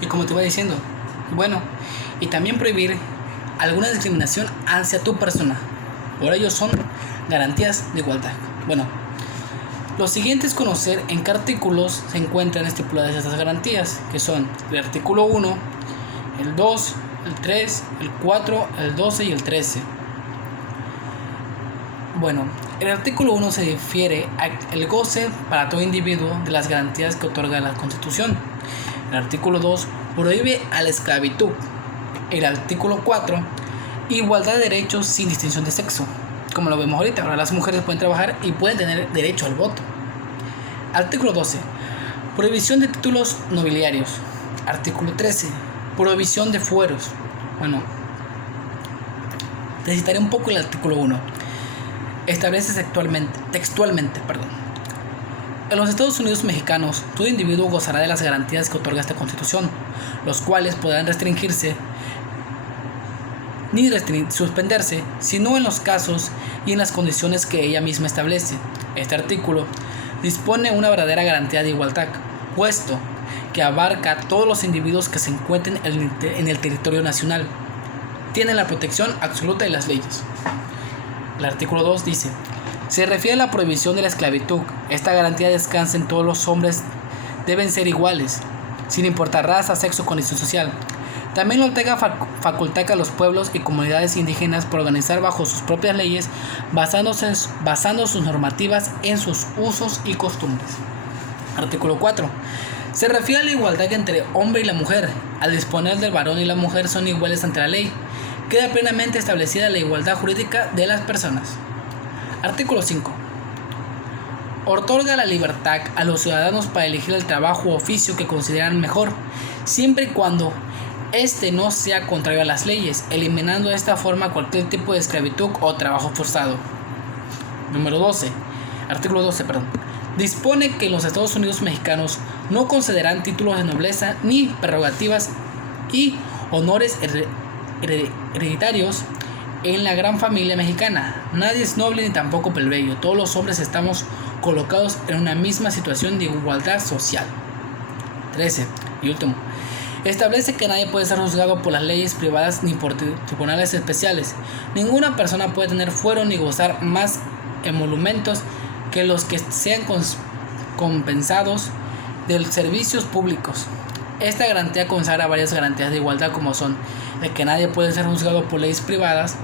Y como te iba diciendo, bueno, y también prohibir alguna discriminación hacia tu persona. Por ello son garantías de igualdad. Bueno, lo siguiente es conocer en qué artículos se encuentran estipuladas estas garantías, que son el artículo 1, el 2, el 3, el 4, el 12 y el 13. Bueno, el artículo 1 se refiere al goce para todo individuo de las garantías que otorga la Constitución. El artículo 2 prohíbe a la esclavitud. El artículo 4, igualdad de derechos sin distinción de sexo. Como lo vemos ahorita, ahora las mujeres pueden trabajar y pueden tener derecho al voto. Artículo 12, prohibición de títulos nobiliarios. Artículo 13, prohibición de fueros. Bueno, te citaré un poco el artículo 1. Establece textualmente, en los Estados Unidos mexicanos, todo individuo gozará de las garantías que otorga esta Constitución, los cuales podrán restringirse ni suspenderse, sino en los casos y en las condiciones que ella misma establece. Este artículo dispone una verdadera garantía de igualdad, puesto que abarca a todos los individuos que se encuentren en el territorio nacional. Tienen la protección absoluta de las leyes. El artículo 2 dice: se refiere a la prohibición de la esclavitud. Esta garantía descansa en todos los hombres deben ser iguales, sin importar raza, sexo o condición social. También otorga facultad a los pueblos y comunidades indígenas para organizar bajo sus propias leyes, basando sus normativas en sus usos y costumbres. Artículo 4. Se refiere a la igualdad entre hombre y la mujer. Al disponer del varón y la mujer son iguales ante la ley, queda plenamente establecida la igualdad jurídica de las personas. Artículo 5. Otorga la libertad a los ciudadanos para elegir el trabajo o oficio que consideran mejor, siempre y cuando este no sea contrario a las leyes, eliminando de esta forma cualquier tipo de esclavitud o trabajo forzado. Artículo 12. Dispone que los Estados Unidos mexicanos no concederán títulos de nobleza ni prerrogativas y honores hereditarios en la gran familia mexicana. Nadie es noble ni tampoco plebeyo. Todos los hombres estamos colocados en una misma situación de igualdad social. 13. Y último. Establece que nadie puede ser juzgado por las leyes privadas ni por tribunales especiales. Ninguna persona puede tener fuero ni gozar más emolumentos que los que sean compensados de servicios públicos. Esta garantía consagra varias garantías de igualdad, como son la que nadie puede ser juzgado por leyes privadas,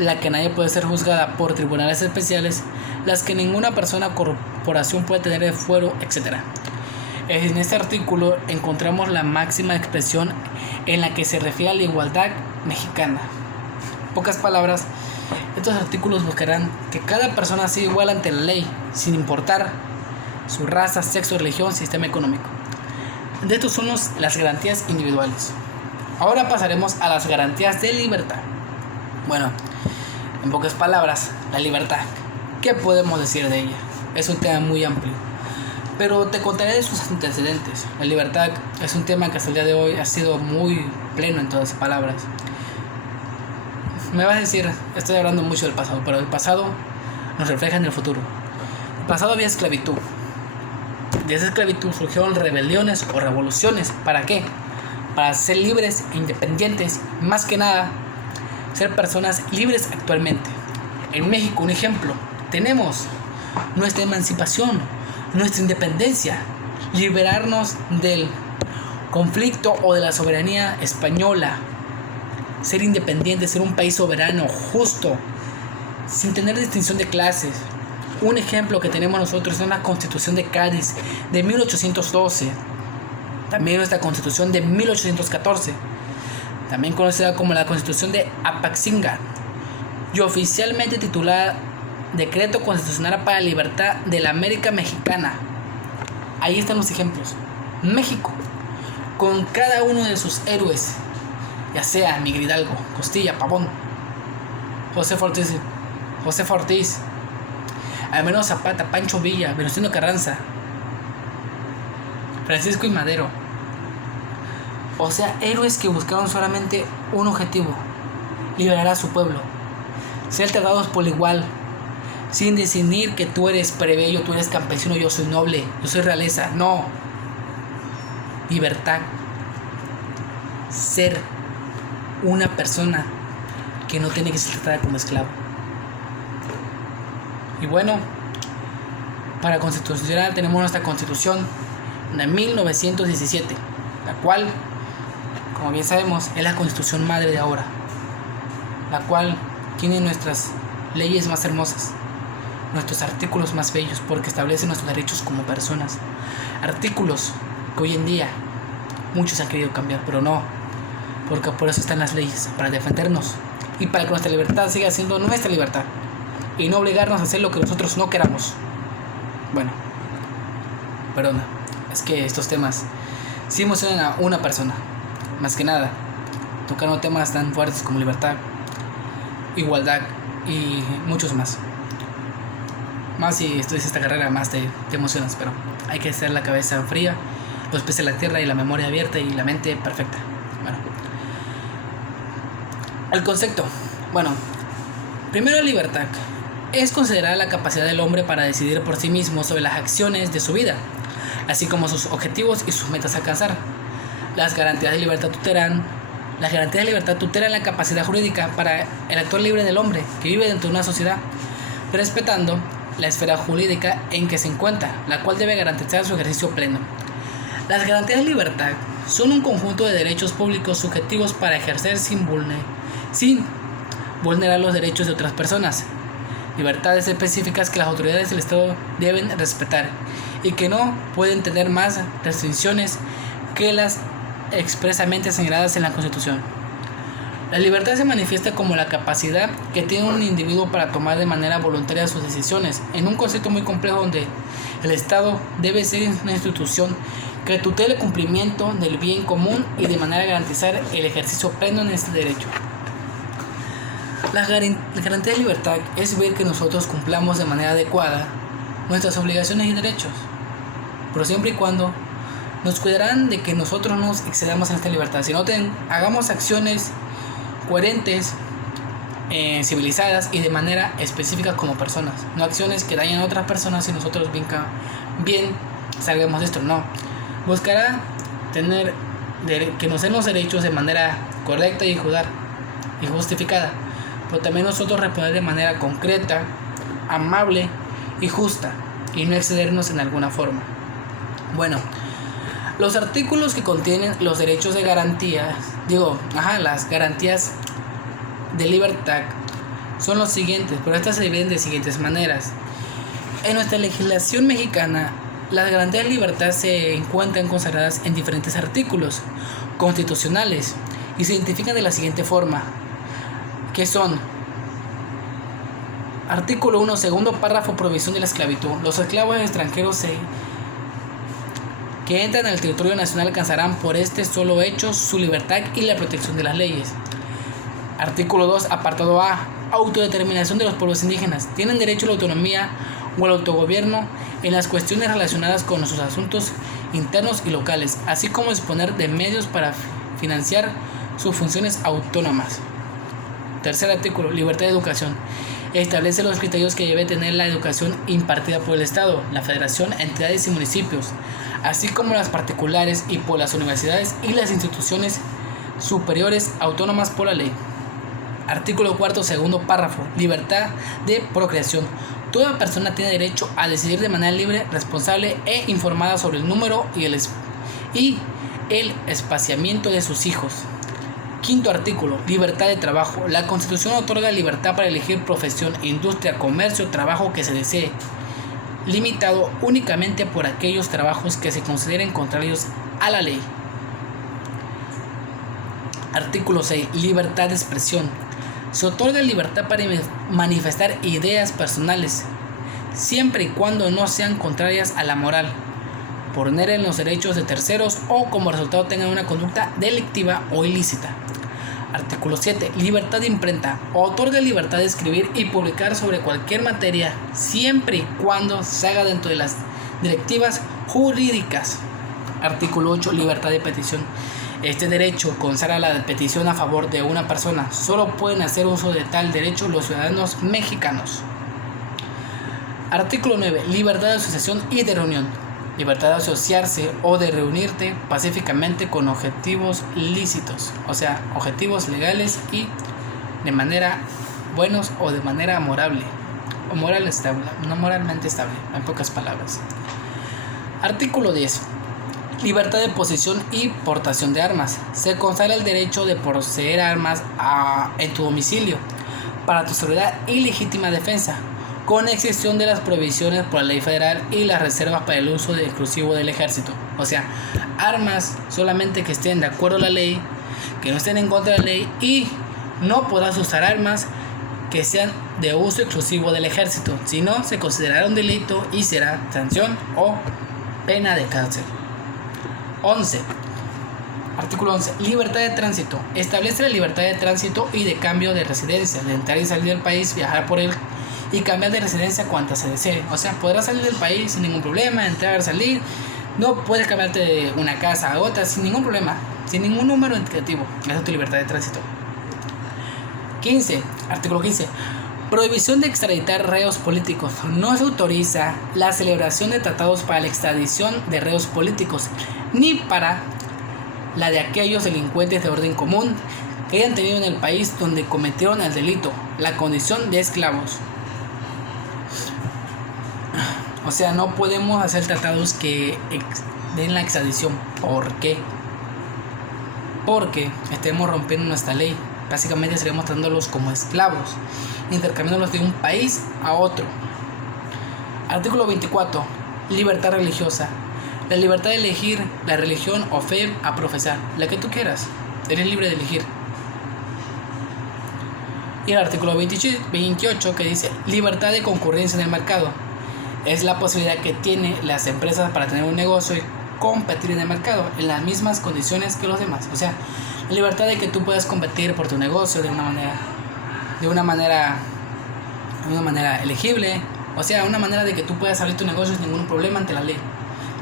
la que nadie puede ser juzgada por tribunales especiales, las que ninguna persona o corporación puede tener de fuero, etc. En este artículo encontramos la máxima expresión en la que se refiere a la igualdad mexicana. En pocas palabras, estos artículos buscarán que cada persona sea igual ante la ley, sin importar su raza, sexo, religión, sistema económico. De estos son las garantías individuales. Ahora pasaremos a las garantías de libertad. Bueno, en pocas palabras, la libertad. ¿Qué podemos decir de ella? Es un tema muy amplio, pero te contaré de sus antecedentes. La libertad es un tema que hasta el día de hoy ha sido muy pleno en todas las palabras. Me vas a decir, estoy hablando mucho del pasado, pero el pasado nos refleja en el futuro. En el pasado había esclavitud. De esa esclavitud surgieron rebeliones o revoluciones. ¿Para qué? Para ser libres e independientes. Más que nada, ser personas libres actualmente. En México, un ejemplo, tenemos nuestra emancipación, nuestra independencia, liberarnos del conflicto o de la soberanía española, ser independiente, ser un país soberano, justo, sin tener distinción de clases. Un ejemplo que tenemos nosotros es la Constitución de Cádiz de 1812, también nuestra Constitución de 1814, también conocida como la Constitución de Apaxingán, y oficialmente titulada Decreto Constitucional para la Libertad de la América Mexicana. Ahí están los ejemplos. México, con cada uno de sus héroes, ya sea Miguel Hidalgo, Costilla, Pavón, Josefa Ortiz, Almeno Zapata, Pancho Villa, Venustiano Carranza, Francisco y Madero. O sea, héroes que buscaban solamente un objetivo: liberar a su pueblo, ser tratados por igual, sin decidir que tú eres plebeyo, tú eres campesino, yo soy noble, yo soy realeza. No. Libertad. ser una persona que no tiene que ser tratada como esclavo. Y bueno, para constitucional tenemos nuestra constitución de 1917, la cual, como bien sabemos, es la constitución madre de ahora, la cual tiene nuestras leyes más hermosas, nuestros artículos más bellos, porque establece nuestros derechos como personas. Artículos que hoy en día muchos han querido cambiar, pero no, porque por eso están las leyes, para defendernos y para que nuestra libertad siga siendo nuestra libertad y no obligarnos a hacer lo que nosotros no queramos. Bueno, perdona, es que estos temas sí emocionan a una persona, más que nada, tocando temas tan fuertes como libertad, igualdad y muchos más. Más si estudias esta carrera, más te emocionas, pero hay que hacer la cabeza fría, los pies en la tierra y la memoria abierta y la mente perfecta. Bueno, el concepto. Bueno, primero, libertad es considerar la capacidad del hombre para decidir por sí mismo sobre las acciones de su vida, así como sus objetivos y sus metas a alcanzar. Las garantías de libertad tutelan la capacidad jurídica para el actor libre del hombre que vive dentro de una sociedad, respetando la esfera jurídica en que se encuentra, la cual debe garantizar su ejercicio pleno. Las garantías de libertad son un conjunto de derechos públicos subjetivos para ejercer sin vulnerar los derechos de otras personas. Libertades específicas que las autoridades del Estado deben respetar y que no pueden tener más restricciones que las expresamente señaladas en la Constitución. La libertad se manifiesta como la capacidad que tiene un individuo para tomar de manera voluntaria sus decisiones, en un concepto muy complejo donde el Estado debe ser una institución que tutele el cumplimiento del bien común y de manera a garantizar el ejercicio pleno de este derecho. La garantía de libertad es ver que nosotros cumplamos de manera adecuada nuestras obligaciones y derechos, pero siempre y cuando nos cuidarán de que nosotros no nos excedamos en esta libertad, sino hagamos acciones coherentes, civilizadas y de manera específica como personas, no acciones que dañen a otras personas y nosotros bien salgamos de esto. No, buscará que nos den los derechos de manera correcta y justificada, pero también nosotros responder de manera concreta, amable y justa, y no excedernos en alguna forma. Bueno, los artículos que contienen los derechos de las garantías de libertad son los siguientes, pero estas se dividen de siguientes maneras. En nuestra legislación mexicana, las garantías de libertad se encuentran consagradas en diferentes artículos constitucionales y se identifican de la siguiente forma, que son: artículo 1, segundo párrafo, prohibición de la esclavitud. Los esclavos extranjeros que entran al territorio nacional alcanzarán por este solo hecho su libertad y la protección de las leyes. Artículo 2, apartado A, autodeterminación de los pueblos indígenas. Tienen derecho a la autonomía o al autogobierno en las cuestiones relacionadas con sus asuntos internos y locales, así como disponer de medios para financiar sus funciones autónomas. Tercer artículo, libertad de educación. Establece los criterios que debe tener la educación impartida por el Estado, la Federación, entidades y municipios, así como las particulares y por las universidades y las instituciones superiores autónomas por la ley. Artículo 4, segundo párrafo, libertad de procreación. Toda persona tiene derecho a decidir de manera libre, responsable e informada sobre el número y el espaciamiento de sus hijos. Quinto artículo, libertad de trabajo. La Constitución otorga libertad para elegir profesión, industria, comercio, trabajo que se desee, limitado únicamente por aquellos trabajos que se consideren contrarios a la ley. Artículo 6, libertad de expresión. Se otorga libertad para manifestar ideas personales, siempre y cuando no sean contrarias a la moral, poner en los derechos de terceros o como resultado tengan una conducta delictiva o ilícita. Artículo 7. Libertad de imprenta. Otorga libertad de escribir y publicar sobre cualquier materia, siempre y cuando se haga dentro de las directivas jurídicas. Artículo 8. Libertad de petición. Este derecho consagra la petición a favor de una persona. Solo pueden hacer uso de tal derecho los ciudadanos mexicanos. Artículo 9. Libertad de asociación y de reunión. libertad de asociarse o de reunirte pacíficamente con objetivos lícitos, o sea, objetivos legales y de manera buenos o de manera moralmente estable, en pocas palabras. Artículo 10. Libertad de posesión y portación de armas. Se consagra el derecho de poseer armas en tu domicilio para tu seguridad y legítima defensa, con excepción de las prohibiciones por la ley federal y las reservas para el uso exclusivo del ejército. O sea, armas solamente que estén de acuerdo a la ley, que no estén en contra de la ley, y no podrás usar armas que sean de uso exclusivo del ejército, si no se considerará un delito y será sanción o pena de cárcel. 11. Artículo 11. Libertad de tránsito. Establece la libertad de tránsito y de cambio de residencia, de entrar y salir del país, viajar por él y cambiar de residencia cuanta se desee. O sea, podrás salir del país sin ningún problema, entrar, salir. No puedes cambiarte de una casa a otra sin ningún problema, sin ningún número indicativo. Esa es tu libertad de tránsito. 15. Artículo 15. Prohibición de extraditar reos políticos. No se autoriza la celebración de tratados para la extradición de reos políticos, ni para la de aquellos delincuentes de orden común que hayan tenido en el país donde cometieron el delito la condición de esclavos. O sea, no podemos hacer tratados que den la extradición. ¿Por qué? Porque estemos rompiendo nuestra ley. Básicamente estaríamos tratándolos como esclavos, intercambiándolos de un país a otro. Artículo 24. Libertad religiosa. La libertad de elegir la religión o fe a profesar, la que tú quieras. Eres libre de elegir. Y el artículo 28 que dice libertad de concurrencia en el mercado. Es la posibilidad que tienen las empresas para tener un negocio y competir en el mercado en las mismas condiciones que los demás. O sea, la libertad de que tú puedas competir por tu negocio de una manera elegible. O sea, una manera de que tú puedas abrir tu negocio sin ningún problema ante la ley,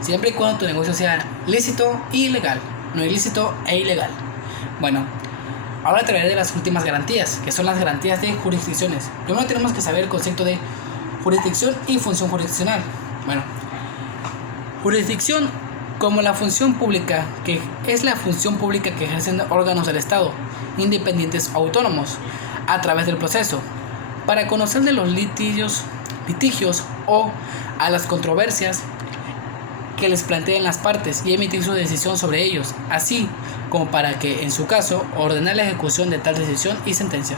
siempre y cuando tu negocio sea lícito y legal, no ilícito e ilegal. Bueno, ahora te hablaré de las últimas garantías, que son las garantías de jurisdicciones. Primero tenemos que saber el concepto de jurisdicción y función jurisdiccional. Bueno, jurisdicción como la función pública, que es la función pública que ejercen órganos del Estado, independientes o autónomos, a través del proceso, para conocer de los litigios o a las controversias que les planteen las partes y emitir su decisión sobre ellos, así como para que, en su caso, ordenar la ejecución de tal decisión y sentencia.